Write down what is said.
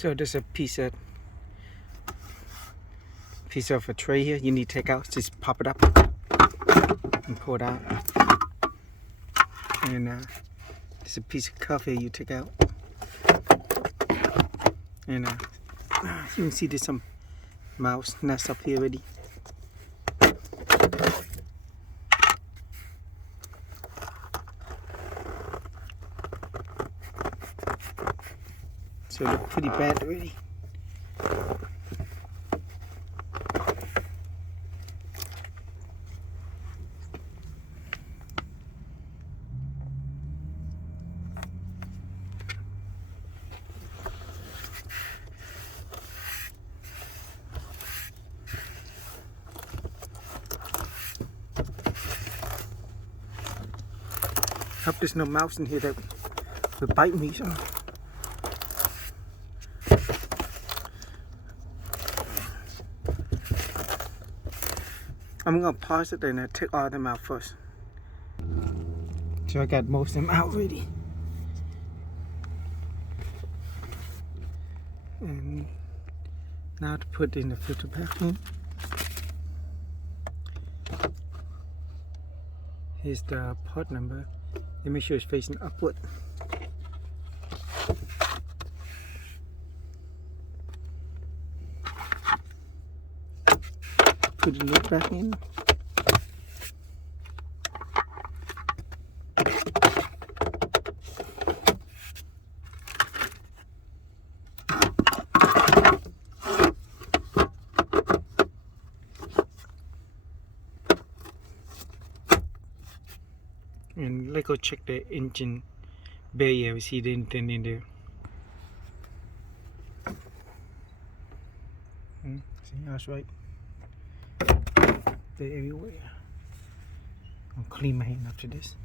So there's a piece of a tray here you need to take out. Just pop it up and pull it out. And there's a piece of cover you take out. And you can see there's some mouse nests up here already. So they look pretty bad already. Hope there's no mouse in here that will bite me. So. I'm gonna pause it and take all of them out first. So I got most of them out already. And now to put in the filter back in. Here's the part number. And make sure it's facing upward. Put the lid back in. And let's go check the engine bay. We see the indent in there. See, that's right. They're everywhere. I'll clean my hand after this.